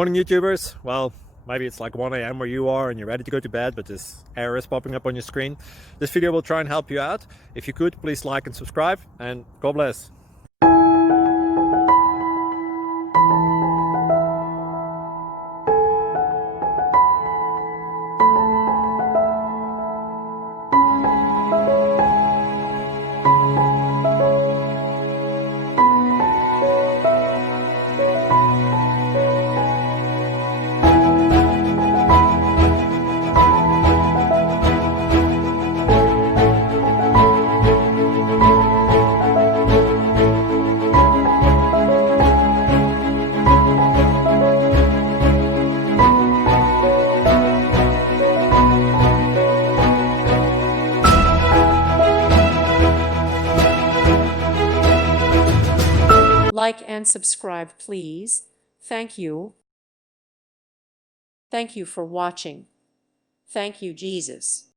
Morning YouTubers. Well, maybe it's like 1 a.m. where you are and you're ready to go to bed, but this error is popping up on your screen. This video will try and help you out. If you could, please like and subscribe, and God bless. Like and subscribe, please. Thank you. Thank you for watching. Thank you, Jesus.